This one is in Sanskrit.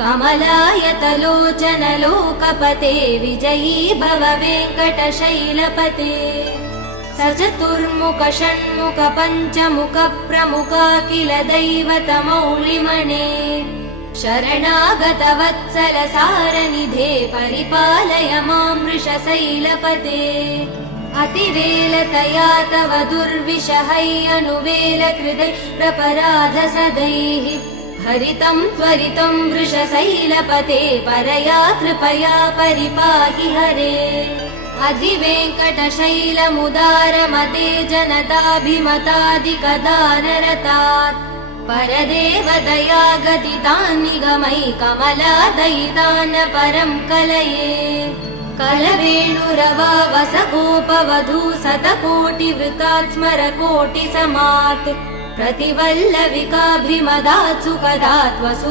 कमलायतलोचन लोकपते विजयी भव वेङ्कटशैलपते सचतुर्मुख षण्मुख पञ्चमुख प्रमुखाखिल दैवतमौलिमणे शरणागत वत्सल सारनिधे परिपालय मां वृषशैलपते अतिवेलतया तव दुर्विषहै अनुवेल कृदै प्रपराध सदैः हरितं त्वरितं वृषशैलपते परया कृपया परिपाहि हरे अधिवेङ्कटशैलमुदारमते जनताभिमतादिकदानरतात् परदेवदया गदितान् निगमै कमलादयितान् परं कलये कलवेणुरवा वसगोपवधू शतकोटिवृतात् स्मरकोटिसमात् प्रतिवल्लविकाभिमदात् सुखदात् वसु